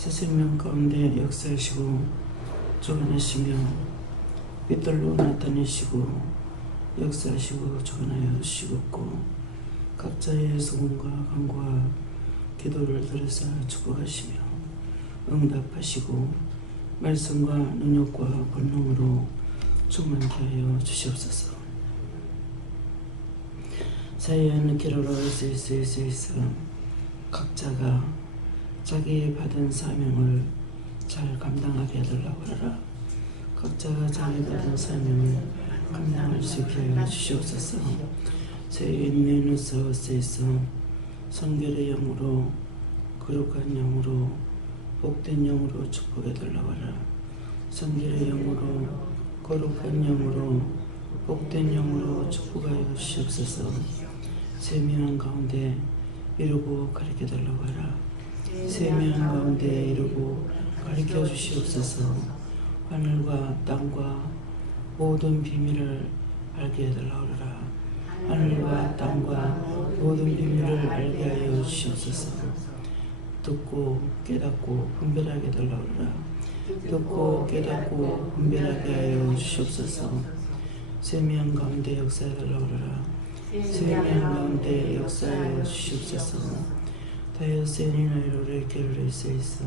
새 생명 가운데 역사하시고 주관하시며 빛들로 나타내시고 역사하시고 주관하여 주시옵고 각자의 소원과 간구와 기도를 들으사 축복하시며 응답하시고 말씀과 능력과 권능으로 충만케 하여 주시옵소서. 사이언 기로로 스스스스 각자가 자기 받은 사명을 잘 감당하게 해달라고 하라. 각자가 자기 받은 사명을 감당할 수 있게 하여 주시옵소서. 세인네누서 세서 성결의 영으로 거룩한 영으로 복된 영으로 축복해 달라고 하라. 성결의 영으로 거룩한 영으로 복된 영으로 축복하여 주시옵소서. 세미한 가운데 이루고 가르쳐 달라고 하라. 세미한 가운데 이루고 가르쳐 주시옵소서. 하늘과 땅과 모든 비밀을 알게 해달라고 하라. 하늘과 땅과 모든 비밀을 알게 하여 주시옵소서. 듣고 깨닫고 분별하게 해달라고 하라. 듣고 깨닫고 분별하게 하여 주시옵소서. 세미한 가운데 역사해 달라고 하라. 세미한 가운데 역사하여 주시옵소서. 다이어세니나이로를 게르레세이서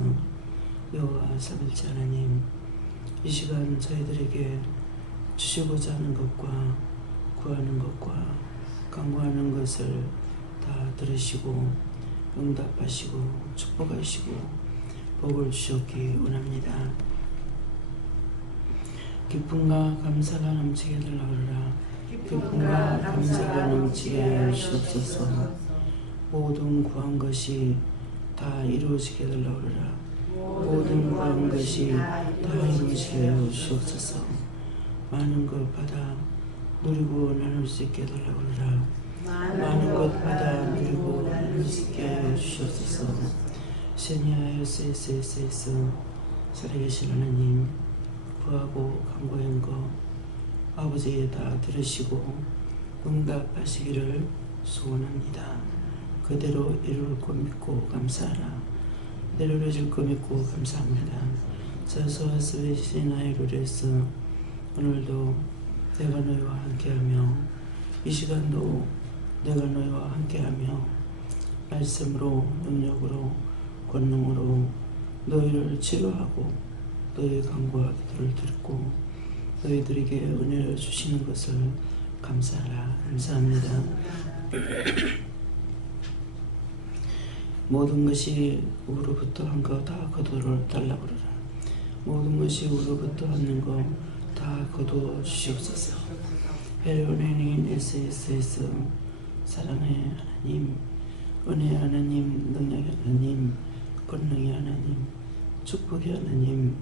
여호와 삼일체 하나님, 이 시간 저희들에게 주시고자 하는 것과 구하는 것과 간구하는 것을 다 들으시고 응답하시고 축복하시고 복을 주셨기 원합니다. 기쁨과 감사가 넘치게 해달라고 하라. 기쁨과 감사가 넘치게 하여 주옵소서. 모든 구한 것이 다 이루어지게 해달라고 하라. 모든 구한 것이 다 이루어지게 하여 주옵소서. 많은 것 받아 누리고 나눌 수 있게 해달라고 하라. 많은 것 받아 누리고 나눌 수 있게 하여 주옵소서. 세니하여 세세세서 살아계신 하나님, 구하고 간구한 것 아버지 다 들으시고 응답하시기를 소원합니다. 그대로 이룰 것 믿고 감사하라. 그대로 이루어질 것 믿고 감사합니다. 자소아스베시나이루레스 오늘도 내가 너희와 함께하며 이 시간도 내가 너희와 함께하며 말씀으로 능력으로 권능으로 너희를 치료하고 너희의 간구와 기도를 듣고 너희들에게 은혜를 주시는 것을 감사하라. 감사합니다. 모든 것이 우로부터 한 거 다 거두어 달라고 그러라. 모든 것이 우로부터 하는 거 다 거두어 주시옵소서. 헬로네닌 SSS 사랑의 하나님, 은혜의 하나님, 능력의 하나님, 권능의 하나님, 축복의 하나님,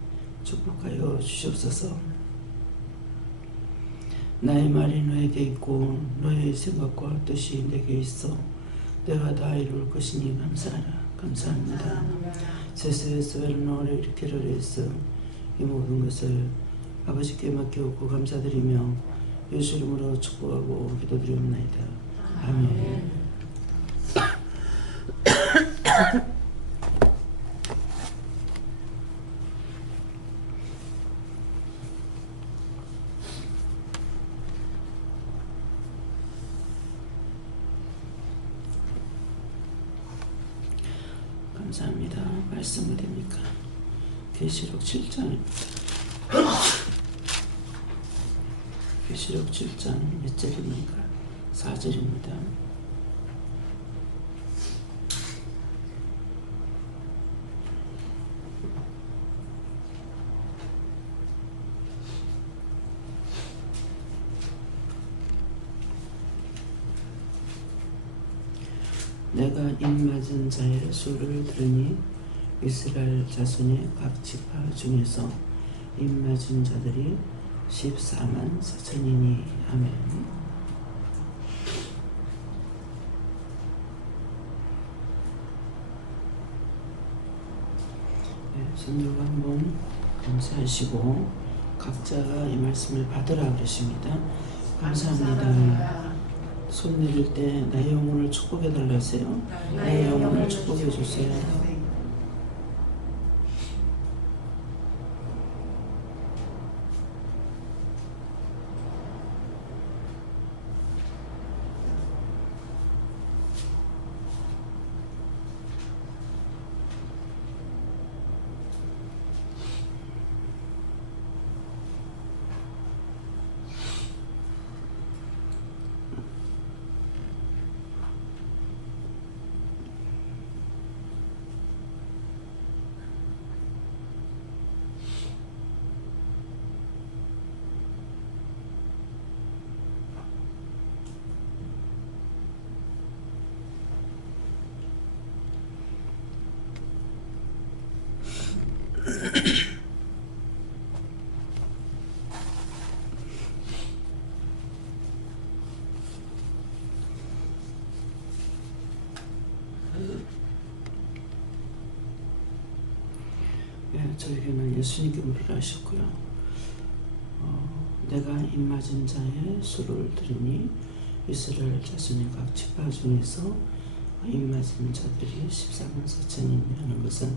축복하여 주시옵소서. 나의 말이 너에게 있고 너의 생각과 뜻이 내게 있어 내가 다 이룰 것이니 감사하라. 감사합니다. 세스에서 벨노를 이렇게를 해서 이 모든 것을 아버지께 맡겨오고 감사드리며 예수 이름으로 축복하고 기도드리옵나이다. 아멘. 감사합니다. 말씀 어디입니까? 계시록 7장입니다. 계시록 7장 몇 절입니까? 4절입니다. 내가 입맞은 자의 수를 들으니 이스라엘 자손의 각 지파 중에서 입맞은 자들이 14만 4천이니 아멘. 네, 손들고 한번 감사하시고 각자가 이 말씀을 받으라 그러십니다. 감사합니다. 손 내릴 때 내 영혼을 축복해 달라세요. 내 영혼을 축복해 주세요. 저에게는 예수님께 물으라 하셨고요. 내가 입맞은 자의 수를 들으니 이스라엘 자손의 각 지파 중에서 입맞은 자들이 14만 4천이니 하는 것은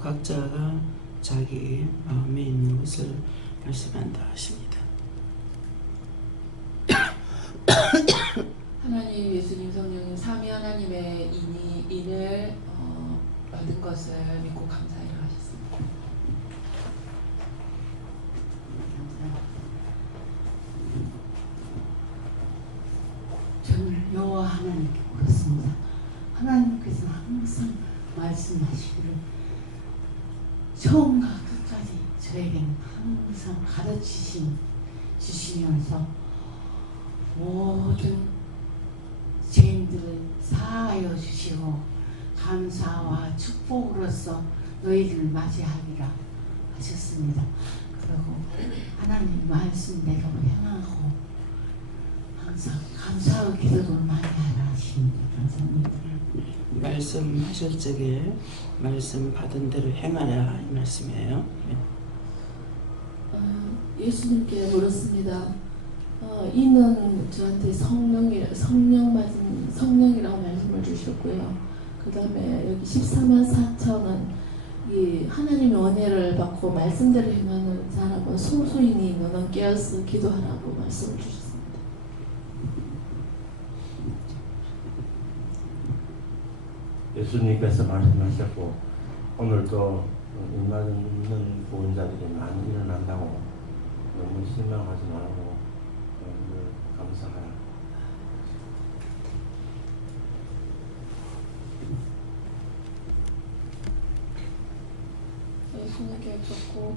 각자가 자기 마음에 있는 것을 말씀한다 하십니다. 하나님, 예수님, 성령 삼위 하나님의 인을 받은 것을 믿고 감사해요 하셨습니다. 저는 여호와 하나님께 물었습니다. 하나님께서 항상 말씀하시기를 처음과 끝까지 저에게는 항상 주시면서 모든 죄인들을 사하여 주시고 감사와 축복으로서 너희를 맞이하리라 하셨습니다. 그리고 하나님 말씀대로 행하고 항상 감사의 기도를 많이 하라 하십니다. 감사합니다. 말씀하실 적에 말씀 받은 대로 행하라 이 말씀이에요. 예수님께 물었습니다. 이는 저한테 성령이라고 말씀을 주셨고요. 그 다음에 여기 14만 4천은 이 하나님의 은혜를 받고 말씀대로 행하는 사람은 소수이니 너는 깨어서 기도하라고 말씀을 주셨습니다. 예수님께서 말씀하셨고 오늘도 입맞는 구원자들이 많이 일어난다고 너무 실망하지 말고 늘 감사하라. 예수님께 줬고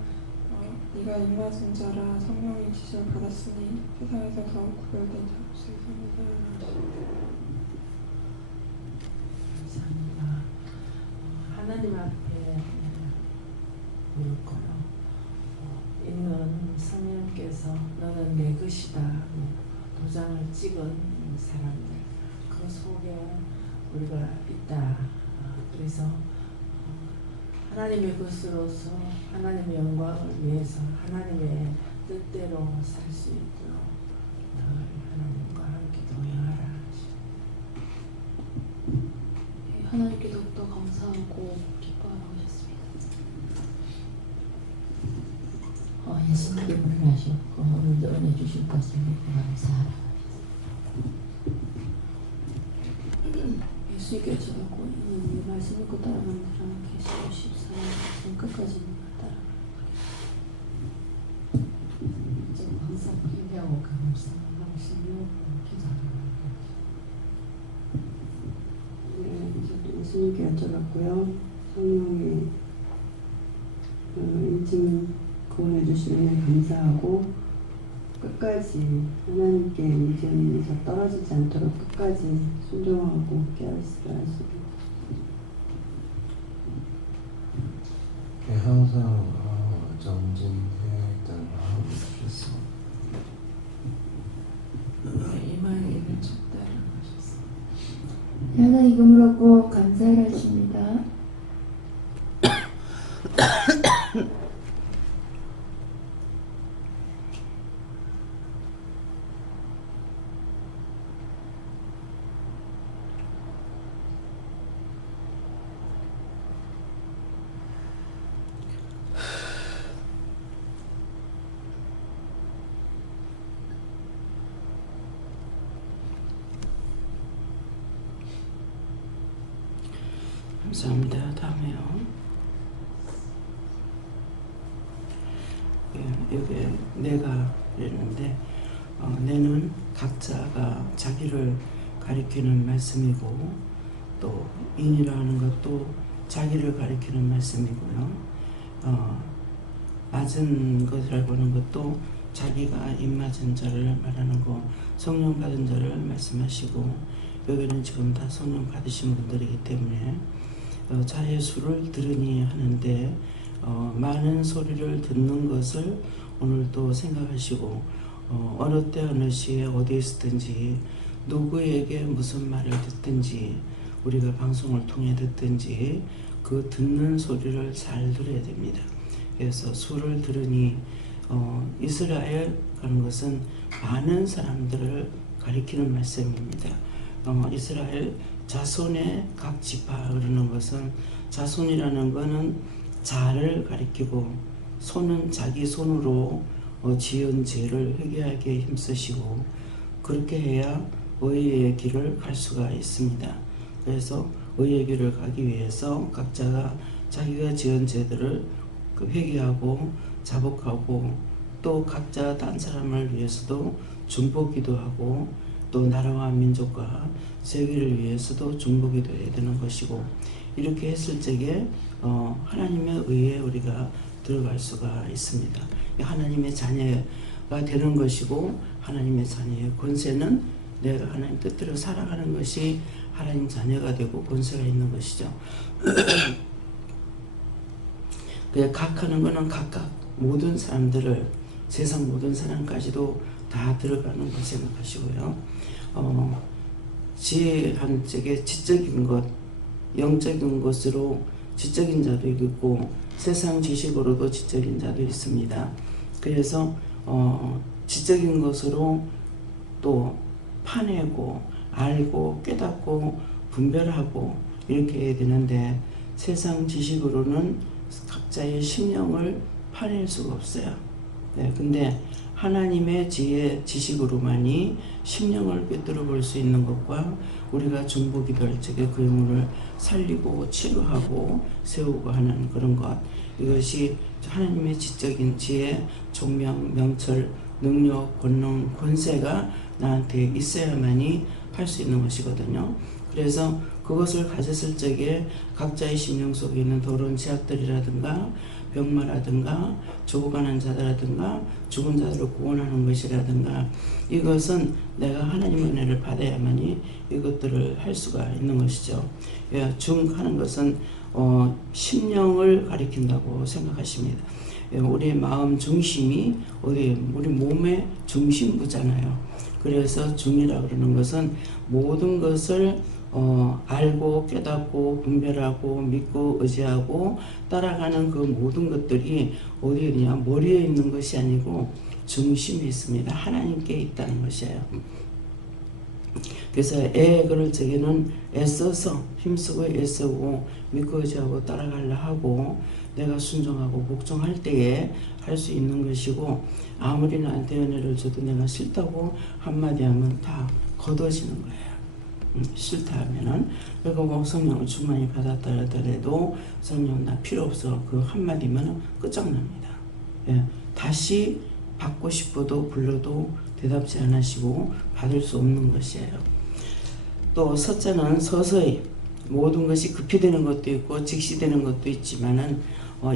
네가 입맞은 자라 성령의 지시를 받았으니 세상에서 더욱 구별된 자로서 감사합니다. 하나님 앞에 물었고요. 있는 성령께서 너는 내 것이다 도장을 찍은 사람들 그 속에 우리가 있다. 그래서 하나님의 것으로서 하나님의 영광을 위해서 하나님의 뜻대로 살 수 있도록 늘 하나님과 함께 동행하라. 하나님께 더욱더 감사하고 기뻐하라고 하셨습니다. 예수님께 물으시고 오늘도 은혜 주실 것을 믿고 감사하라. 예수님께 여쭤봤고 이 말씀 읽고 따라가는 사람 계시고 14년 끝까지 따라가는 항상 기대하고 감사하고 기도하라. 저도 예수님께 여쭤봤고요. 성령의 인증 구원해 주시면 감사하고 끝까지 하나님께 믿음에서 떨어지지 않도록 끝까지 순종하고 깨어있으라 하시고 항상 전진해야겠다는 마음을 주셔서 이마에는 쳤다라고 하셨습니다. 하나님 이름으로 감사하십니다. 감사합니다. 다음에요. 여기 내가 이랬는데 내는 각자가 자기를 가리키는 말씀이고 또 인이라는 것도 자기를 가리키는 말씀이고요. 맞은 것이라고 하는 것도 자기가 입맞은 자를 말하는 거, 성령 받은 자를 말씀하시고 여기는 지금 다 성령 받으신 분들이기 때문에 자의 수를 들으니 하는데 많은 소리를 듣는 것을 오늘도 생각하시고 어느 때 어느 시에 어디에 있든지 누구에게 무슨 말을 듣든지 우리가 방송을 통해 듣든지 그 듣는 소리를 잘 들어야 됩니다. 그래서 수를 들으니 이스라엘 하는 것은 많은 사람들을 가리키는 말씀입니다. 이스라엘 자손의 각 지파 그러는 것은 자손이라는 것은 자를 가리키고 손은 자기 손으로 지은 죄를 회개하게 힘쓰시고 그렇게 해야 의의 길을 갈 수가 있습니다. 그래서 의의 길을 가기 위해서 각자가 자기가 지은 죄들을 회개하고 자복하고 또 각자 딴 사람을 위해서도 중보기도 하고 또 나라와 민족과 세계를 위해서도 중보기도해야 되는 것이고 이렇게 했을 적에 하나님의 의에 우리가 들어갈 수가 있습니다. 하나님의 자녀가 되는 것이고 하나님의 자녀의 권세는 내가 하나님 뜻대로 살아가는 것이 하나님 자녀가 되고 권세가 있는 것이죠. 각하는 것은 각각 모든 사람들을 세상 모든 사람까지도 다 들어가는 것 생각하시고요. 지혜한 쪽에 지적인 것, 영적인 것으로 지적인 자도 있고 세상 지식으로도 지적인 자도 있습니다. 그래서 지적인 것으로 또 파내고 알고 깨닫고 분별하고 이렇게 해야 되는데 세상 지식으로는 각자의 심령을 파낼 수가 없어요. 근데 하나님의 지식으로만이 심령을 꿰뚫어 볼 수 있는 것과 우리가 중보기도 할 적에 그 영혼을 살리고 치료하고 세우고 하는 그런 것, 이것이 하나님의 지적인 지혜, 총명, 명철, 능력, 권능, 권세가 나한테 있어야만이 할 수 있는 것이거든요. 그래서 그것을 가졌을 적에 각자의 심령 속에 있는 더러운 죄악들이라든가 병마라든가 죽어가는 자들라든가 죽은 자들을 구원하는 것이라든가 이것은 내가 하나님의 은혜를 받아야만이 이것들을 할 수가 있는 것이죠. 중하는 것은 심령을 가리킨다고 생각하십니다. 우리의 마음 중심이 우리 몸의 중심부잖아요. 그래서 중이라고 그러는 것은 모든 것을 알고 깨닫고 분별하고 믿고 의지하고 따라가는 그 모든 것들이 어디에 있냐, 머리에 있는 것이 아니고 중심에 있습니다. 하나님께 있다는 것이에요. 그래서 그럴 적에는 애써서 힘쓰고 애쓰고 믿고 의지하고 따라가려 하고 내가 순종하고 복종할 때에 할 수 있는 것이고 아무리 나한테 은혜를 줘도 내가 싫다고 한마디 하면 다 걷어지는 거예요. 싫다 하면은 그리고 뭐 성령을 충만히 받았다 하더라도 성령 나 필요 없어 그 한마디면 끝장납니다. 다시 받고 싶어도 불러도 대답지 안 하시고 받을 수 없는 것이에요. 또 서자는 서서히 모든 것이 급히 되는 것도 있고 즉시 되는 것도 있지만은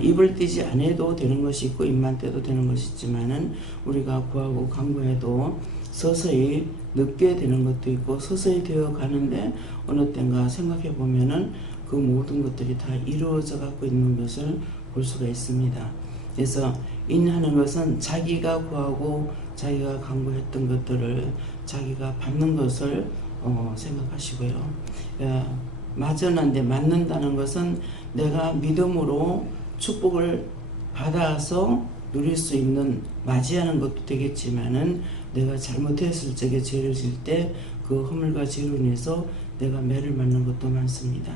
입을 떼지 않아도 되는 것이 있고 입만 떼도 되는 것이 있지만은 우리가 구하고 간구해도 서서히 늦게 되는 것도 있고 서서히 되어 가는데 어느 때인가 생각해 보면은 그 모든 것들이 다 이루어져 갖고 있는 것을 볼 수가 있습니다. 그래서 인하는 것은 자기가 구하고 자기가 간구했던 것들을 자기가 받는 것을 생각하시고요. 맞았는데 맞는다는 것은 내가 믿음으로 축복을 받아서 누릴 수 있는 맞이하는 것도 되겠지만은 내가 잘못했을 적에 죄를 질 때 그 허물과 죄로 인해서 내가 매를 맞는 것도 많습니다.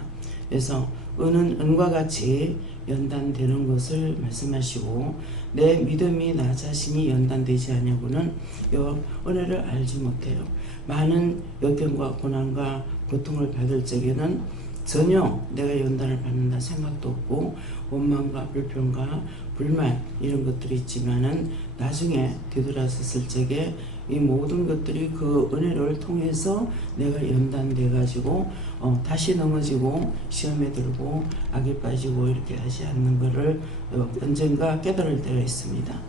그래서 은은 은과 같이 연단되는 것을 말씀하시고 내 믿음이 나 자신이 연단되지 않냐고는 은혜를 알지 못해요. 많은 역경과 고난과 고통을 받을 적에는 전혀 내가 연단을 받는다 생각도 없고 원망과 불평과 불만 이런 것들이 있지만은 나중에 되돌아섰을 적에 이 모든 것들이 그 은혜를 통해서 내가 연단돼 가지고 다시 넘어지고 시험에 들고 악에 빠지고 이렇게 하지 않는 것을 언젠가 깨달을 때가 있습니다.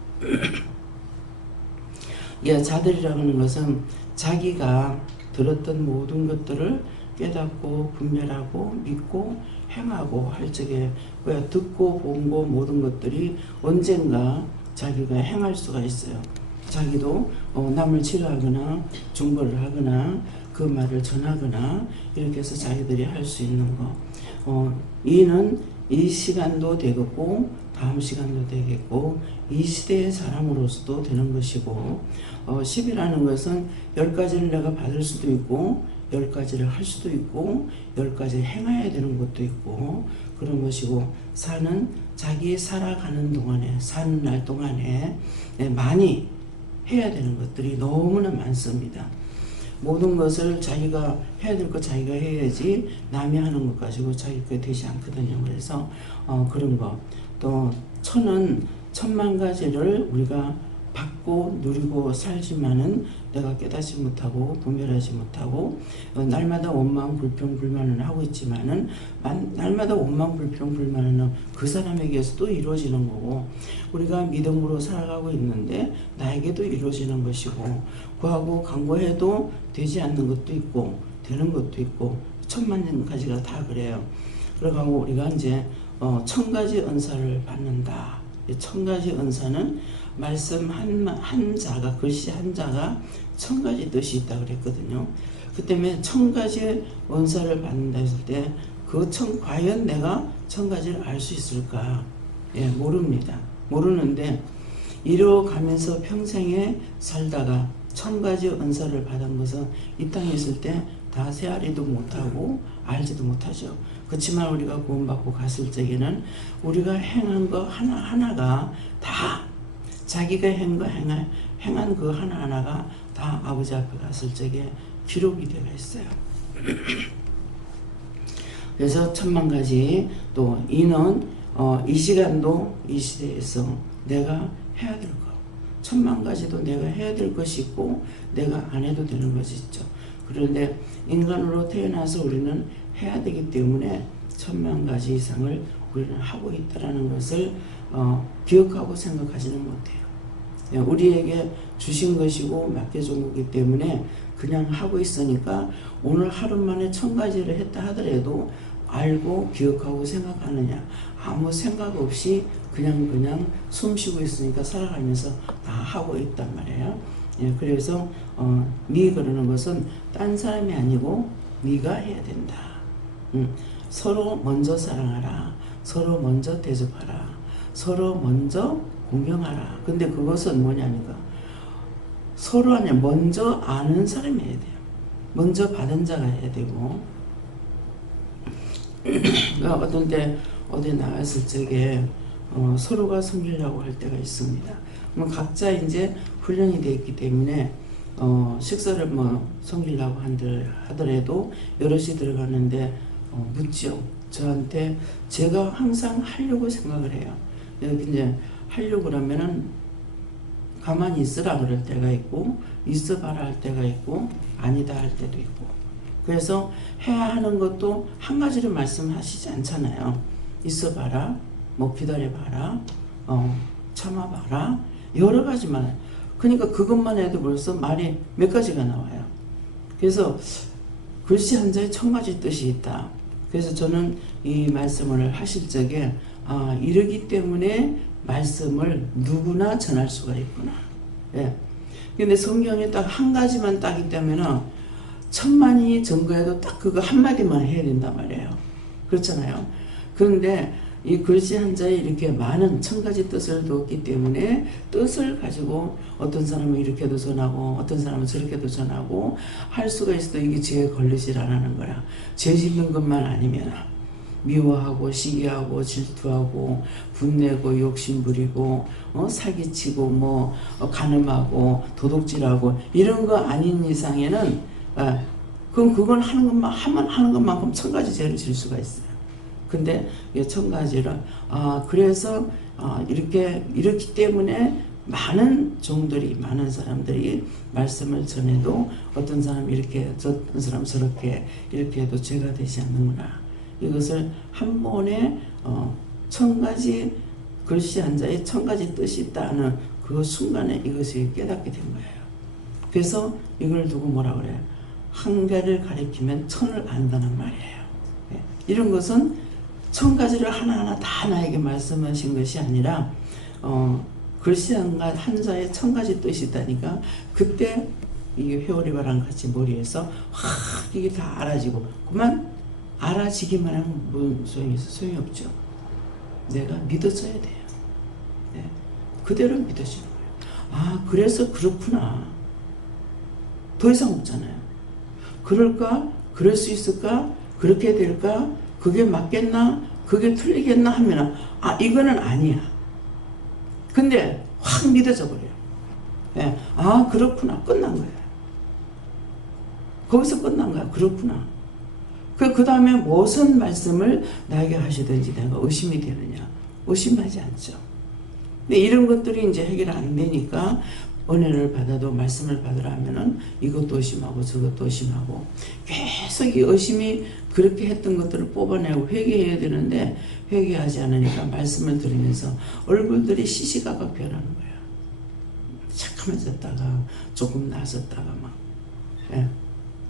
자들이라고 하는 것은 자기가 들었던 모든 것들을 깨닫고 분별하고 믿고 행하고 할 적에 듣고 본 거 모든 것들이 언젠가 자기가 행할 수가 있어요. 자기도 남을 치료하거나 중보를 하거나 그 말을 전하거나 이렇게 해서 자기들이 할 수 있는 거. 이는 이 시간도 되겠고 다음 시간도 되겠고 이 시대의 사람으로서도 되는 것이고 10이라는 것은 10가지를 내가 받을 수도 있고 10가지를 할 수도 있고 10가지를 행해야 되는 것도 있고 그런 것이고 4는 자기 살아가는 동안에 사는 날 동안에 많이 해야 되는 것들이 너무나 많습니다. 모든 것을 자기가 해야 될 것 자기가 해야지 남이 하는 것 가지고 자기 거 되지 않거든요. 그래서 그런 거. 또 천은 천만 가지를 우리가 받고 누리고 살지만은 내가 깨닫지 못하고 분별하지 못하고 날마다 원망 불평 불만을 하고 있지만은 날마다 원망 불평 불만은 그 사람에게서 또 이루어지는 거고 우리가 믿음으로 살아가고 있는데 나에게도 이루어지는 것이고 구하고 간구해도 되지 않는 것도 있고 되는 것도 있고 천만 가지가 다 그래요. 그러고 우리가 이제 1000가지 은사를 받는다. 1000가지 은사는 말씀 한 자가 글씨 한 자가 1000가지 뜻이 있다 그랬거든요. 그 때문에 1000가지 은사를 받는다 했을 때 과연 내가 1000가지를 알 수 있을까? 예, 모릅니다. 모르는데 이뤄가면서 평생에 살다가 1000가지 은사를 받은 것은 이 땅에 있을 때 다 세아리도 못하고 알지도 못하죠. 그렇지만 우리가 구원받고 갔을 적에는 우리가 행한 거 하나하나가 다 자기가 행한 그 하나하나가 다 아버지 앞에 갔을 적에 기록이 되어 있어요. 그래서 1000만가지 또 이는 이 시간도 이 시대에서 내가 해야 될 거 1000만가지도 내가 해야 될 것이 있고 내가 안 해도 되는 것이 있죠. 그런데 인간으로 태어나서 우리는 해야 되기 때문에 1000만가지 이상을 우리는 하고 있다는 것을 기억하고 생각하지는 못해요. 우리에게 주신 것이고 맡겨준 거기 때문에 그냥 하고 있으니까 오늘 하루 만에 1000가지를 했다 하더라도 알고 기억하고 생각하느냐 아무 생각 없이 그냥 숨 쉬고 있으니까 살아가면서 다 하고 있단 말이에요. 예, 그래서 네 그러는 것은 딴 사람이 아니고 네가 해야 된다. 서로 먼저 사랑하라. 서로 먼저 대접하라. 서로 먼저 공경하라. 근데 그것은 뭐냐니까 서로 안에 먼저 아는 사람이 해야 돼요. 먼저 받은 자가 해야 되고 어떤 때 어디 나갔을 적에 서로가 섬기려고 할 때가 있습니다. 그럼 각자 이제 훈련이 되어 있기 때문에 식사를 섬기려고 하더라도 여럿이 들어갔는데 묻죠. 저한테 제가 항상 하려고 생각을 해요. 이제 하려고 그러면은 가만히 있으라 그럴 때가 있고 있어봐라 할 때가 있고 아니다 할 때도 있고 그래서 해야 하는 것도 한 가지를 말씀하시지 않잖아요. 있어봐라, 기다려봐라, 참아봐라 여러 가지만 그러니까 그것만 해도 벌써 말이 몇 가지가 나와요. 그래서 글씨 한 자에 1000가지 뜻이 있다. 그래서 저는 이 말씀을 하실 적에 이러기 때문에 말씀을 누구나 전할 수가 있구나. 예. 근데 성경에 딱 한 가지만 따기 때문에 1000만이 증거해도 딱 그거 한마디만 해야 된단 말이에요. 그렇잖아요. 그런데 이 글씨 한자에 이렇게 많은 1000가지 뜻을 두었기 때문에 뜻을 가지고 어떤 사람은 이렇게도 전하고 어떤 사람은 저렇게도 전하고 할 수가 있어도 이게 죄에 걸리질 않는 거야. 죄 짓는 것만 아니면 미워하고 시기하고 질투하고 분내고 욕심부리고 사기치고 간음하고 도둑질하고 이런 거 아닌 이상에는 그럼 그건 하는 것만큼 1000가지 죄를 질 수가 있어요. 근데 이 1000가지를 그래서 이렇기 때문에 많은 종들이 많은 사람들이 말씀을 전해도 어떤 사람 이렇게 어떤 사람 저렇게 이렇게 해도 죄가 되지 않는구나. 이것을 한 번에 1000가지 글씨 한자에 1000가지 뜻이 있다는 그 순간에 이것을 깨닫게 된 거예요. 그래서 이걸 두고 뭐라 그래요? 한 개를 가리키면 1000을 안다는 말이에요. 이런 것은 1000가지를 하나하나 다 나에게 말씀하신 것이 아니라 글씨 한자에 1000가지 뜻이 있다니까 그때 이 회오리바람 같이 머리에서 확 이게 다 알아지고 그만 알아지기만 하면 무슨 소용이 있어? 소용이 없죠. 내가 믿어져야 돼요. 네. 그대로 믿어지는 거예요. 아, 그래서 그렇구나. 더 이상 없잖아요. 그럴까? 그럴 수 있을까? 그렇게 될까? 그게 맞겠나? 그게 틀리겠나? 하면은 아, 이거는 아니야. 근데 확 믿어져 버려요. 네. 아, 그렇구나. 끝난 거예요. 거기서 끝난 거야. 그렇구나. 그 다음에 무슨 말씀을 나에게 하시든지 내가 의심이 되느냐? 의심하지 않죠. 근데 이런 것들이 이제 해결 안 되니까 은혜를 받아도 말씀을 받으라 하면은 이것도 의심하고 저것도 의심하고 계속 이 의심이 그렇게 했던 것들을 뽑아내고 회개해야 되는데 회개하지 않으니까 말씀을 들으면서 얼굴들이 시시각각 변하는 거예요. 착함해졌다가 조금 나아졌다가 막 예,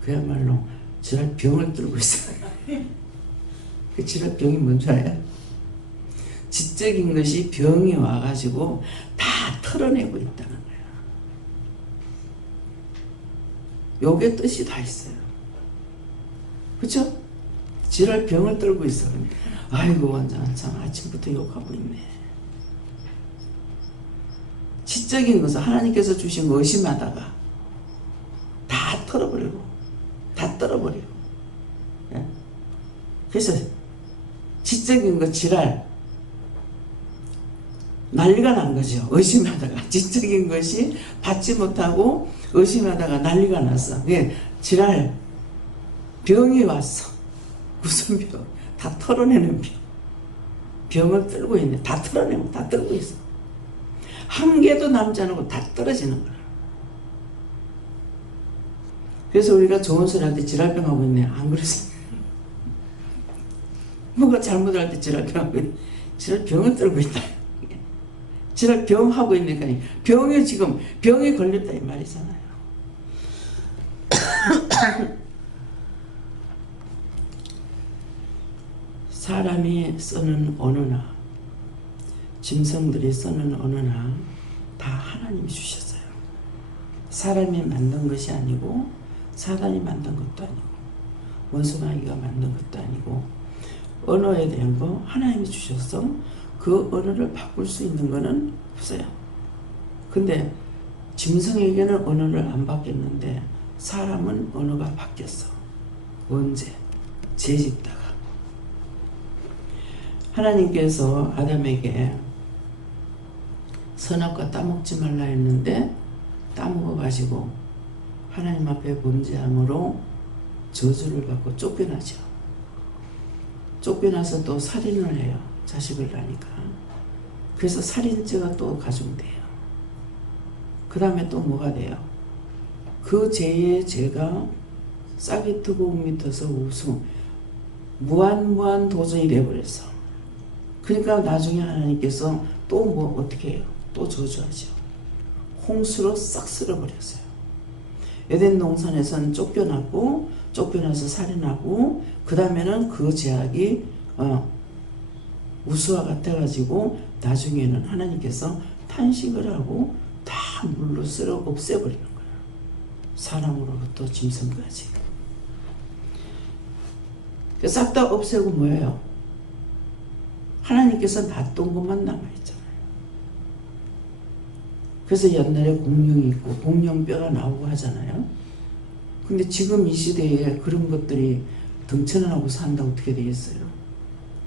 그야말로 질환병을 들고 있어요. 그 질환병이 뭔지 알아요? 지적인 것이 병이 와가지고 다 털어내고 있다는 거예요. 요게 뜻이 다 있어요. 그쵸? 질환병을 떨고 있어. 아이고 완전 참 아침부터 욕하고 있네. 지적인 것은 하나님께서 주신 거 의심하다가 다 털어버리고 다 떨어버리고. 예? 그래서 지적인 거 지랄 난리가 난 거죠. 의심하다가 지적인 것이 받지 못하고 의심하다가 난리가 났어. 예, 지랄 병이 왔어. 무슨 병? 다 털어내는 병. 병을 떨고 있네. 다 털어내고 다 떨고 있어. 한 개도 남지 않고 다 떨어지는 거야. 그래서 우리가 좋은 소리 할 때 지랄병 하고 있네. 안 그러세요? 뭐가 잘못할 때 지랄병 하고 있네. 지랄병을 떨고 있다. 지랄병 하고 있으니까 병이 지금 병에 걸렸다 이 말이잖아요. 사람이 쓰는 언어나 짐승들이 쓰는 언어나 다 하나님이 주셨어요. 사람이 만든 것이 아니고 사단이 만든 것도 아니고 원수마귀가 만든 것도 아니고 언어에 대한 거 하나님이 주셔서 그 언어를 바꿀 수 있는 거는 없어요. 근데 짐승에게는 언어를 안 바뀌었는데 사람은 언어가 바뀌었어. 언제? 죄 짓다가. 하나님께서 아담에게 선악과 따먹지 말라 했는데 따먹어가지고 하나님 앞에 범죄함으로 저주를 받고 쫓겨나죠. 쫓겨나서 또 살인을 해요. 자식을 낳으니까. 그래서 살인죄가 또 가중돼요. 그 다음에 또 뭐가 돼요? 그 죄의 죄가 싹이 트고 밑에서 우승 무한 도전이 돼버렸어. 그러니까 나중에 하나님께서 또 뭐 어떻게 해요? 또 저주하죠. 홍수로 싹 쓸어버렸어요. 에덴 동산에서는 쫓겨났고 쫓겨나서 살인하고 그 다음에는 그 죄악이 우수와 같아가지고 나중에는 하나님께서 탄식을 하고 다 물로 쓸어 없애버리는 거예요. 사람으로부터 짐승까지. 싹 다 없애고 뭐예요? 하나님께서 놔둔 것만 남아있잖아요. 그래서 옛날에 공룡이 있고 공룡뼈가 나오고 하잖아요. 근데 지금 이 시대에 그런 것들이 등천을 하고 산다고 어떻게 되겠어요?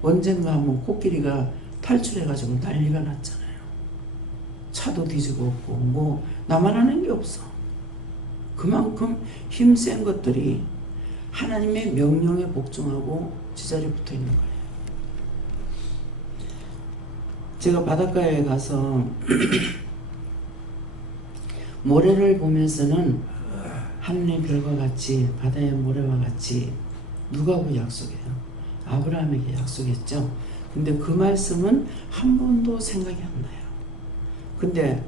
언젠가 한번 코끼리가 탈출해가지고 난리가 났잖아요. 차도 뒤집었고 뭐 나만 하는 게 없어. 그만큼 힘센 것들이 하나님의 명령에 복종하고 제자리에 붙어 있는 거예요. 제가 바닷가에 가서 모래를 보면서는 하늘의 별과 같이 바다의 모래와 같이 누가하고 약속해요? 아브라함에게 약속했죠. 근데 그 말씀은 한 번도 생각이 안 나요. 근데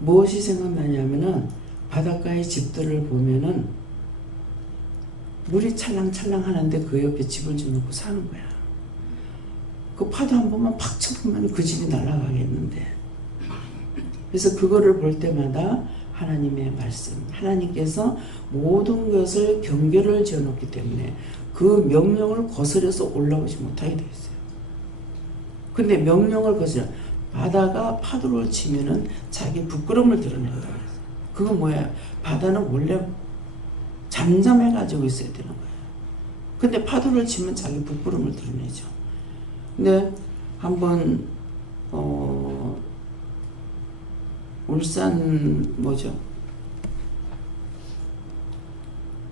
무엇이 생각나냐면은 바닷가의 집들을 보면은 물이 찰랑찰랑 하는데 그 옆에 집을 좀 놓고 사는 거야. 그 파도 한 번만 팍 쳐보면 그 집이 날아가겠는데. 그래서 그거를 볼 때마다 하나님의 말씀, 하나님께서 모든 것을 경계를 지어놓기 때문에 그 명령을 거스려서 올라오지 못하게 되어 있어요. 근데 명령을 거스려 바다가 파도를 치면은 자기 부끄러움을 드러낸다. 그건 뭐예요? 바다는 원래 잠잠해가지고 있어야 되는 거예요. 근데 파도를 치면 자기 부끄러움을 드러내죠. 근데 한번 울산 뭐죠?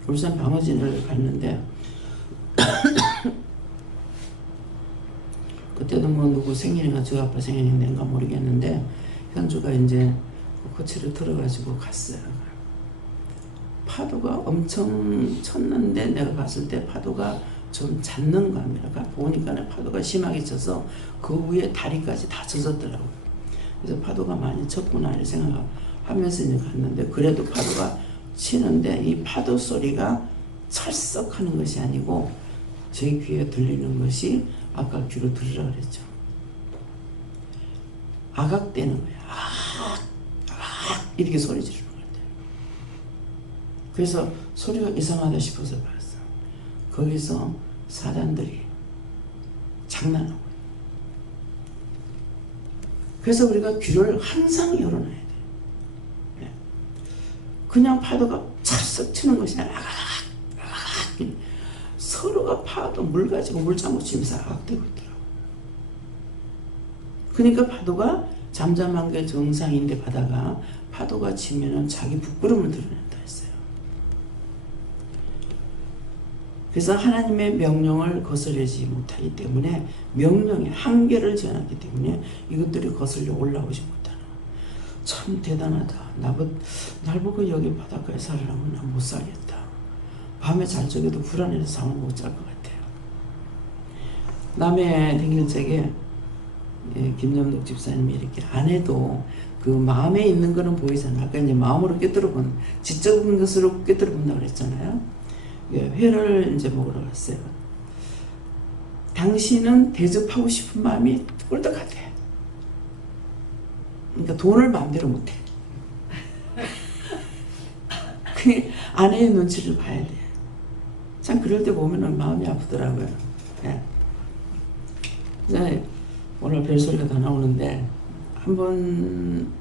울산 방어진을 갔는데 그때도 뭐 누구 생일인가 저희 아빠 생일인가 모르겠는데 현주가 이제 코치를 들어가지고 갔어요. 파도가 엄청 쳤는데 내가 갔을 때 파도가 좀 잦는 감이라 보니까 파도가 심하게 쳐서 그 위에 다리까지 다 젖었더라고요. 그래서 파도가 많이 쳤구나 이렇게 생각하면서 이제 갔는데 그래도 파도가 치는데 이 파도 소리가 철썩하는 것이 아니고 제 귀에 들리는 것이 아까 귀로 들으라 그랬죠. 아각대는 거야. 이렇게 소리 지르는 것 같아요. 그래서 소리가 이상하다 싶어서 봤어. 거기서 사단들이 장난하고. 그래서 우리가 귀를 항상 열어놔야 돼. 그냥 파도가 찰썩 치는 것이 아니라 서로가 파도 물 가지고 물장구 치면서 악되고 있더라고. 그러니까 파도가 잠잠한 게 정상인데 바다가 파도가 치면은 자기 부끄러움을 드러낸다 했어요. 그래서 하나님의 명령을 거스르지 못하기 때문에 명령의 한계를 지어놨기 때문에 이것들이 거슬려 올라오지 못하는. 참 대단하다. 날 보고 여기 바닷가에 살려면 난 못 살겠다. 밤에 잘 적에도 불안해서 잠을 못 잘 것 같아요. 남해 댕길 적에 김영덕 집사님이 이렇게 안 해도 그 마음에 있는 거는 보이잖아요. 아까 이제 마음으로 꿰뚫어본, 지적인 것으로 꿰뚫어본다고 그랬잖아요. 회를 이제 먹으러 갔어요. 당신은 대접하고 싶은 마음이 꿀떡하대. 그러니까 돈을 마음대로 못해. 그 아내의 눈치를 봐야 돼. 참 그럴 때 보면은 마음이 아프더라고요. 네. 오늘 별소리가 다 나오는데 한번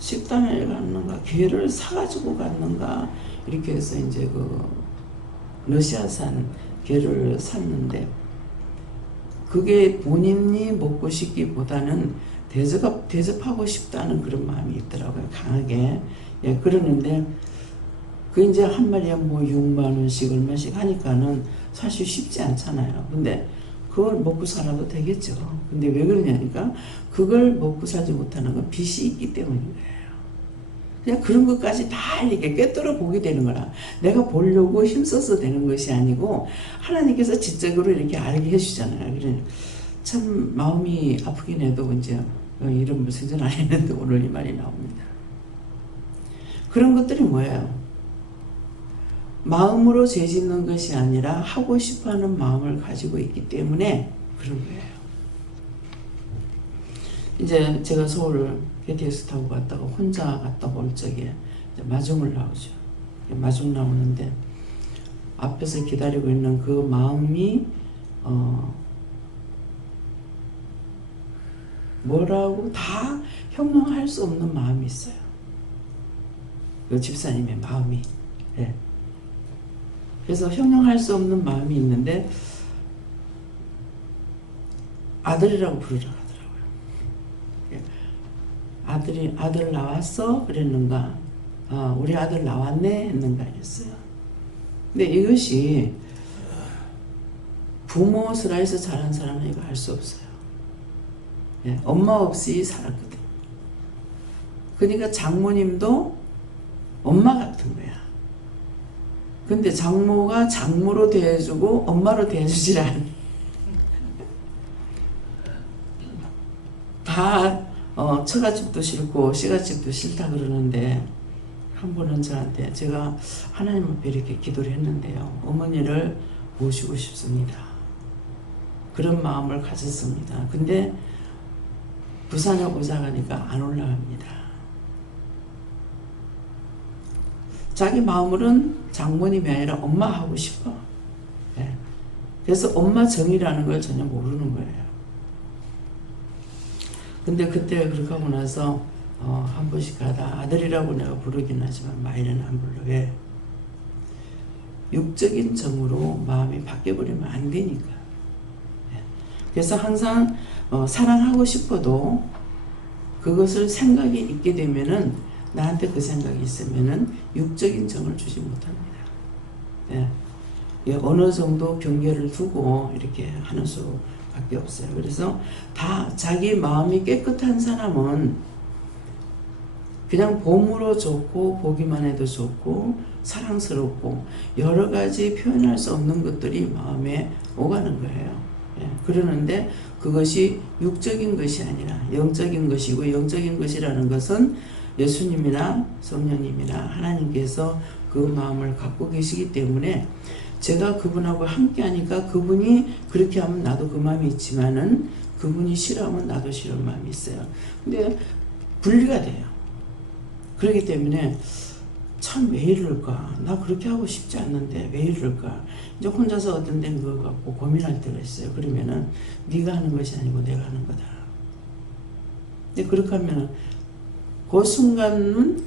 식당에 갔는가 게를 사가지고 갔는가 이렇게 해서 이제 그 러시아산 게를 샀는데 그게 본인이 먹고 싶기보다는 대접하고 싶다는 그런 마음이 있더라고요. 강하게. 그러는데 그 이제 한 마리에 뭐 6만 원씩 얼마씩 하니까는 사실 쉽지 않잖아요. 근데 그걸 먹고 살아도 되겠죠. 근데 왜 그러냐니까 그걸 먹고 살지 못하는 건 빚이 있기 때문인 거예요. 그냥 그런 것까지 다 이렇게 꿰뚫어 보게 되는 거라. 내가 보려고 힘써서 되는 것이 아니고 하나님께서 지적으로 이렇게 알게 해주잖아요. 그래 참 마음이 아프긴 해도 이제 이런 무슨 안 했는데 오늘 이 말이 나옵니다. 그런 것들이 뭐예요? 마음으로 죄 짓는 것이 아니라 하고 싶어하는 마음을 가지고 있기 때문에 그런 거예요. 이제 제가 서울 KTX 타고 갔다가 혼자 갔다 올 적에 마중을 나오죠. 마중 나오는데 앞에서 기다리고 있는 그 마음이 뭐라고 다 형용할 수 없는 마음이 있어요. 그 집사님의 마음이. 그래서 형용할 수 없는 마음이 있는데 아들이라고 부르라 하더라고요. 아들 나왔어? 그랬는가? 우리 아들 나왔네? 했는가? 했어요. 근데 이것이 부모 슬라에서 자란 사람은 이거 알 수 없어요. 엄마 없이 살았거든. 그러니까 장모님도 엄마 같은 거야. 근데 장모가 장모로 대해주고 엄마로 대해주질 않아. 다 처갓집도 싫고 시갓집도 싫다 그러는데 한 번은 저한테 제가 하나님 앞에 이렇게 기도를 했는데요. 어머니를 모시고 싶습니다. 그런 마음을 가졌습니다. 근데 부산에 오자 가니까 안 올라갑니다. 자기 마음으로는 장모님이 아니라 엄마 하고 싶어. 그래서 엄마 정이라는 걸 전혀 모르는 거예요. 근데 그때 그렇게 하고 나서 한 번씩 가다 아들이라고 내가 부르긴 하지만 마이는 안 불러. 왜? 육적인 정으로 마음이 바뀌어버리면 안 되니까. 그래서 항상 사랑하고 싶어도 그것을 생각이 있게 되면은 나한테 그 생각이 있으면은 육적인 정을 주지 못합니다. 예, 어느 정도 경계를 두고 이렇게 하는 수밖에 없어요. 그래서 다 자기 마음이 깨끗한 사람은 그냥 봄으로 좋고 보기만 해도 좋고 사랑스럽고 여러 가지 표현할 수 없는 것들이 마음에 오가는 거예요. 예, 그러는데 그것이 육적인 것이 아니라 영적인 것이고, 영적인 것이라는 것은 예수님이나 성령님이나 하나님께서 그 마음을 갖고 계시기 때문에 제가 그분하고 함께 하니까 그분이 그렇게 하면 나도 그 마음이 있지만은 그분이 싫어하면 나도 싫은 마음이 있어요. 근데 분리가 돼요. 그렇기 때문에 참 왜 이럴까? 나 그렇게 하고 싶지 않는데 왜 이럴까? 이제 혼자서 어떤 데는 그거 갖고 고민할 때가 있어요. 그러면은 네가 하는 것이 아니고 내가 하는 거다. 근데 그렇게 하면은 그 순간은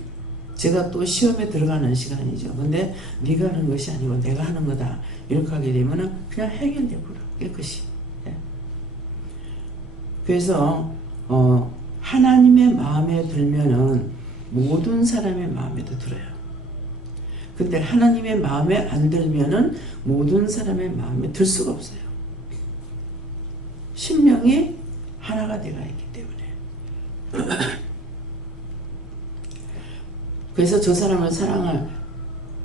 제가 또 시험에 들어가는 시간이죠. 근데 네가 하는 것이 아니고 내가 하는 거다. 이렇게 하게 되면은 그냥 해결돼 버려. 깨끗이. 예. 그래서 하나님의 마음에 들면은 모든 사람의 마음에도 들어요. 근데 하나님의 마음에 안 들면은 모든 사람의 마음에 들 수가 없어요. 심령이 하나가 되어 있기 때문에. 그래서 저 사람을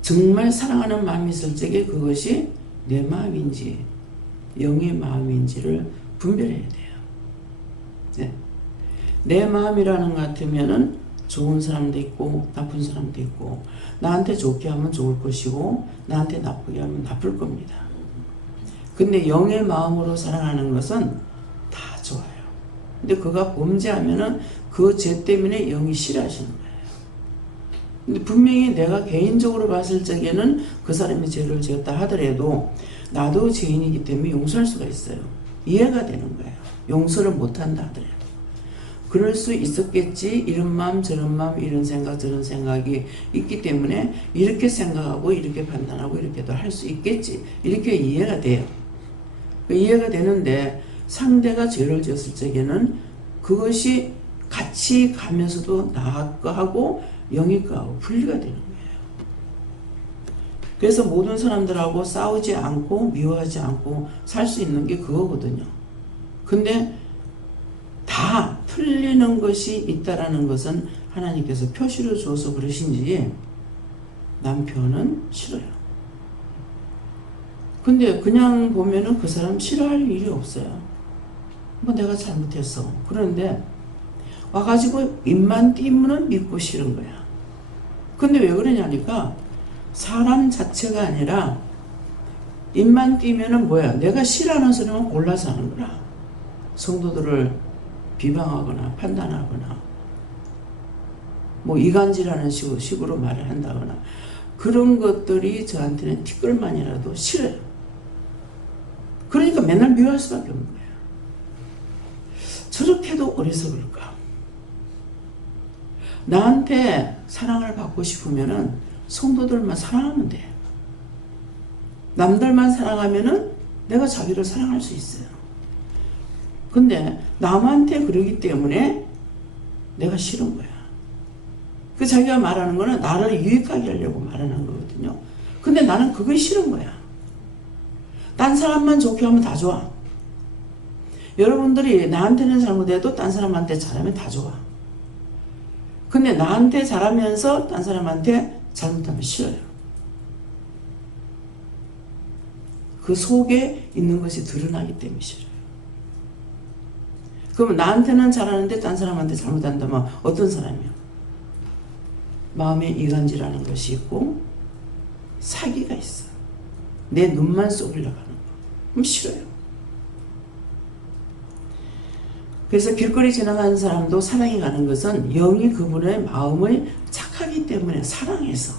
정말 사랑하는 마음이 있을 적에 그것이 내 마음인지 영의 마음인지를 분별해야 돼요. 네. 내 마음이라는 것 같으면은 좋은 사람도 있고 나쁜 사람도 있고, 나한테 좋게 하면 좋을 것이고 나한테 나쁘게 하면 나쁠 겁니다. 근데 영의 마음으로 사랑하는 것은 다 좋아요. 근데 그가 범죄하면은 그 죄 때문에 영이 싫어하시는 거예요. 근데 분명히 내가 개인적으로 봤을 적에는 그 사람이 죄를 지었다 하더라도 나도 죄인이기 때문에 용서할 수가 있어요. 이해가 되는 거예요. 용서를 못한다 하더라도. 그럴 수 있었겠지. 이런 마음 저런 마음 이런 생각 저런 생각이 있기 때문에 이렇게 생각하고 이렇게 판단하고 이렇게도 할 수 있겠지. 이렇게 이해가 돼요. 이해가 되는데 상대가 죄를 지었을 적에는 그것이 같이 가면서도 나 거하고 영이 거하고 분리가 되는 거예요. 그래서 모든 사람들하고 싸우지 않고 미워하지 않고 살 수 있는 게 그거거든요. 근데 다 틀리는 것이 있다라는 것은 하나님께서 표시를 줘서 그러신지 남편은 싫어요. 근데 그냥 보면은 그 사람 싫어할 일이 없어요. 뭐 내가 잘못했어. 그런데 와가지고 입만 띄면은 믿고 싫은 거야. 근데 왜 그러냐니까 사람 자체가 아니라 입만 띄면은 뭐야? 내가 싫어하는 소리만 골라서 하는 거라. 성도들을 비방하거나 판단하거나 뭐 이간질하는 식으로 말을 한다거나 그런 것들이 저한테는 티끌만이라도 싫어요. 그러니까 맨날 미워할 수밖에 없는 거예요. 저렇게도 어리석을까? 나한테 사랑을 받고 싶으면은 성도들만 사랑하면 돼. 남들만 사랑하면은 내가 자기를 사랑할 수 있어요. 근데 남한테 그러기 때문에 내가 싫은 거야. 그 자기가 말하는 거는 나를 유익하게 하려고 말하는 거거든요. 근데 나는 그게 싫은 거야. 딴 사람만 좋게 하면 다 좋아. 여러분들이 나한테는 잘못해도 딴 사람한테 잘하면 다 좋아. 근데 나한테 잘하면서 딴 사람한테 잘못하면 싫어요. 그 속에 있는 것이 드러나기 때문에 싫어요. 그럼 나한테는 잘하는데 딴 사람한테 잘못한다면 어떤 사람이요? 마음에 이간질하는 것이 있고 사기가 있어. 내 눈만 쏘기려고 하는 거. 그럼 싫어요. 그래서 길거리 지나가는 사람도 사랑이 가는 것은 영이 그분의 마음을 착하기 때문에 사랑해서.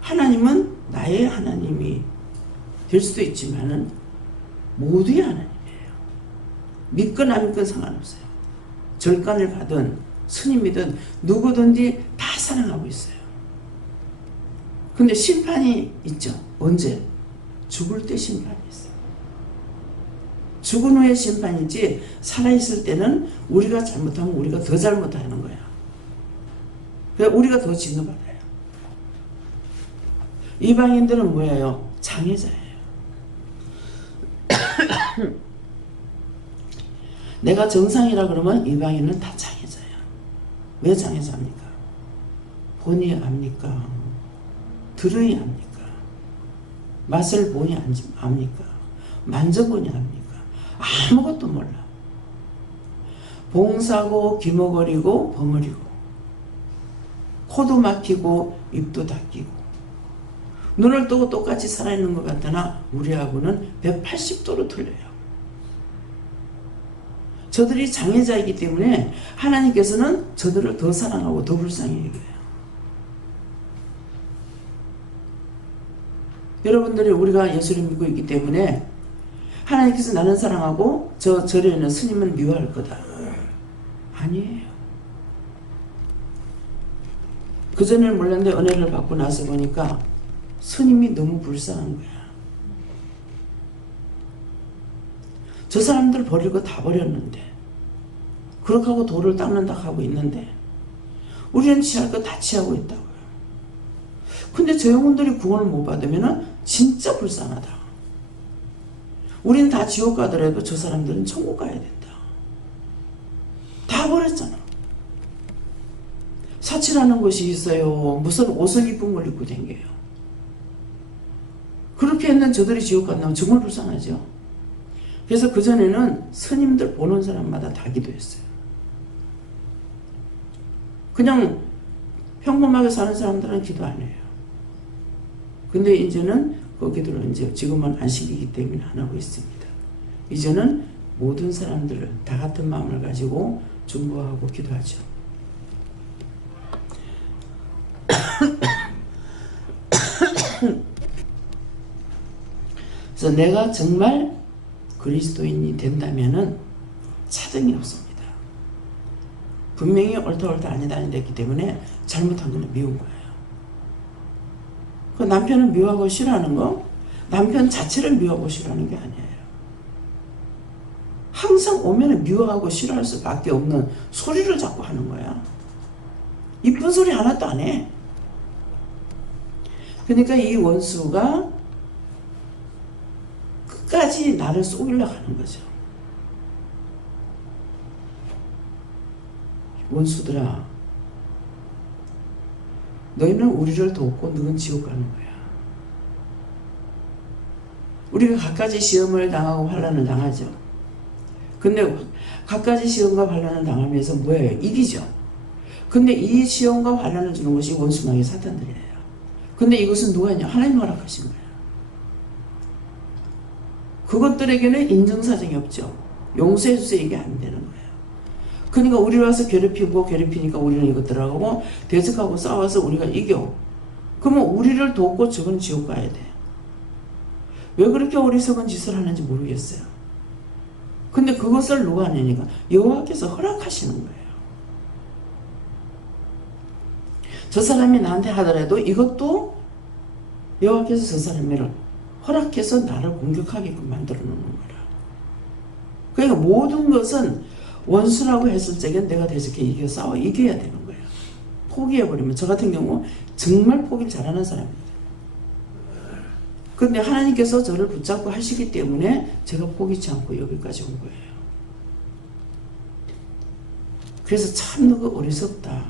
하나님은 나의 하나님이 될 수도 있지만은 모두의 하나님. 믿건 안 믿건 상관없어요. 절간을 가든 스님이든 누구든지 다 사랑하고 있어요. 근데 심판이 있죠. 언제? 죽을 때 심판이 있어요. 죽은 후에 심판이지 살아있을 때는 우리가 잘못하면 우리가 더 잘못하는 거야. 그래서 우리가 더 징계받아요. 이방인들은 뭐예요? 장애자예요. 내가 정상이라 그러면 이방인은 다 장애자야. 왜 장애자입니까? 본이 압니까? 들으니 압니까? 맛을 보니 압니까? 만져보니 압니까? 아무것도 몰라. 봉사고 기머거리고 버무리고 코도 막히고 입도 닫히고 눈을 뜨고 똑같이 살아있는 것 같으나 우리하고는 180도로 틀려요. 저들이 장애자이기 때문에 하나님께서는 저들을 더 사랑하고 더 불쌍히 여겨요. 여러분들이 우리가 예수를 믿고 있기 때문에 하나님께서 나는 사랑하고 저 절에 있는 스님은 미워할 거다. 아니에요. 그전에는 몰랐는데 은혜를 받고 나서 보니까 스님이 너무 불쌍한 거야. 저 사람들 버릴 거 다 버렸는데 그렇게 하고 돌을 닦는다 하고 있는데 우리는 취할 거 다 취하고 있다고요. 근데 저 영혼들이 구원을 못 받으면 진짜 불쌍하다. 우린 다 지옥 가더라도 저 사람들은 천국 가야 된다. 다 버렸잖아. 사치라는 것이 있어요. 무슨 옷을 이쁜 걸 입고 댕겨요. 그렇게 했는 저들이 지옥 간다면 정말 불쌍하죠. 그래서 그전에는 스님들 보는 사람마다 다 기도했어요. 그냥 평범하게 사는 사람들은 기도 안 해요. 근데 이제는 그 기도를 이제 지금은 안식이기 때문에 안 하고 있습니다. 이제는 모든 사람들을 다 같은 마음을 가지고 중보하고 기도하죠. 그래서 내가 정말 그리스도인이 된다면은 차등이 없습니다. 분명히 옳다 아니다 했기 때문에 잘못한 건 미운 거예요. 그 남편을 미워하고 싫어하는 거, 남편 자체를 미워하고 싫어하는 게 아니에요. 항상 오면은 미워하고 싫어할 수밖에 없는 소리를 자꾸 하는 거야. 이쁜 소리 하나도 안 해. 그러니까 이 원수가 끝까지 나를 속이려고 하는 거죠. 원수들아, 너희는 우리를 돕고 너는 지옥 가는 거야. 우리가 갖가지 시험을 당하고 환난을 당하죠. 근데 갖가지 시험과 환난을 당하면서 뭐예요? 이기죠. 근데 이 시험과 환난을 주는 것이 원수마귀 사탄들이에요. 근데 이것은 누가 했냐? 하나님 허락하신 거야. 그것들에게는 인정사정이 없죠. 용서해주세요 이게 안 되는 거예요. 그러니까 우리 와서 괴롭히니까 우리는 이것들하고 대적하고 싸워서 우리가 이겨. 그러면 우리를 돕고 저건 지옥 가야 돼. 왜 그렇게 어리석은 짓을 하는지 모르겠어요. 근데 그것을 누가 하느니까 여호와께서 허락하시는 거예요. 저 사람이 나한테 하더라도 이것도 여호와께서 저 사람을 허락해서 나를 공격하게끔 만들어 놓는 거라. 그러니까 모든 것은 원수라고 했을 적에 내가 대적해 이겨야 되는 거예요. 포기해버리면, 저 같은 경우 정말 포기를 잘하는 사람입니다. 그런데 하나님께서 저를 붙잡고 하시기 때문에 제가 포기치 않고 여기까지 온 거예요. 그래서 참 너가 어리석다.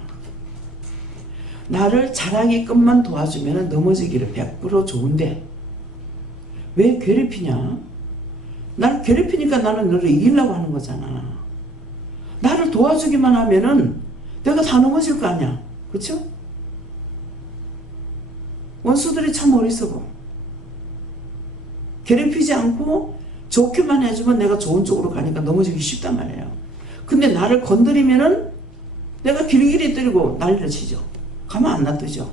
나를 잘하기끔만 도와주면 넘어지기를 100% 좋은데 왜 괴롭히냐? 나를 괴롭히니까 나는 너를 이기려고 하는 거잖아. 나를 도와주기만 하면은 내가 다 넘어질 거 아니야. 그렇죠? 원수들이 참 어리석어. 괴롭히지 않고 좋게만 해주면 내가 좋은 쪽으로 가니까 넘어지기 쉽단 말이에요. 근데 나를 건드리면은 내가 길길이 때리고 난리를 치죠. 가만 안 놔두죠.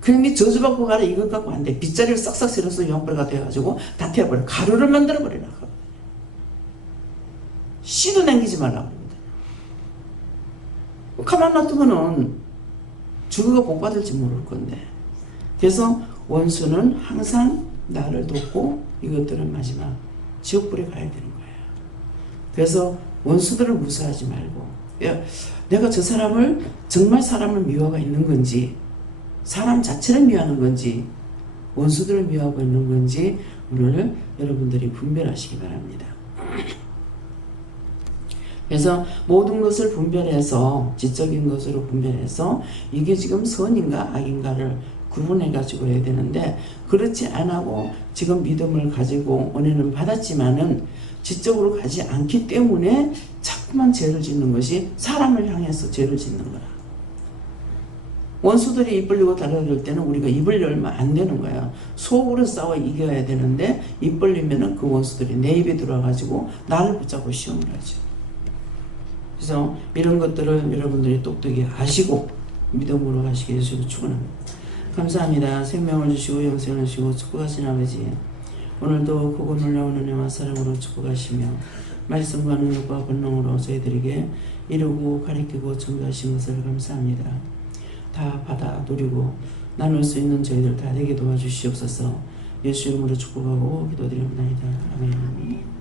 그러니 저주받고 가라 이것 갖고 안 돼. 빗자리를 싹싹 쓸어서 용벌가 돼가지고 다 태워버려. 가루를 만들어버리라. 씨도 남기지 말라고 합니다. 가만 놔두면은 죽어가 복 받을지 모를 건데. 그래서 원수는 항상 나를 돕고 이것들은 마지막 지옥불에 가야 되는 거예요. 그래서 원수들을 무시하지 말고, 내가 저 사람을 정말 사람을 미워가 있는 건지, 사람 자체를 미워하는 건지, 원수들을 미워하고 있는 건지 오늘 여러분들이 분별하시기 바랍니다. 그래서 모든 것을 분별해서, 지적인 것으로 분별해서 이게 지금 선인가 악인가를 구분해 가지고 해야 되는데, 그렇지 않고 지금 믿음을 가지고 은혜는 받았지만은 지적으로 가지 않기 때문에 자꾸만 죄를 짓는 것이, 사람을 향해서 죄를 짓는 거라. 원수들이 입 벌리고 달려들 때는 우리가 입을 열면 안 되는 거야. 속으로 싸워 이겨야 되는데 입 벌리면은 그 원수들이 내 입에 들어와가지고 나를 붙잡고 시험을 하죠. 그래서 이런 것들을 여러분들이 똑똑히 아시고 믿음으로 가시게 해주시고 축원합니다. 감사합니다. 생명을 주시고 영생을 주시고 축복하신 아버지, 오늘도 크고 놀라운 은혜와 사랑으로 축복하시며 말씀과 능력과 권능으로 저희들에게 이루고 가르치고 전도하신 것을 감사합니다. 다 받아 누리고 나눌 수 있는 저희들 다 되게 도와주시옵소서. 예수 이름으로 축복하고 기도드립니다. 아멘.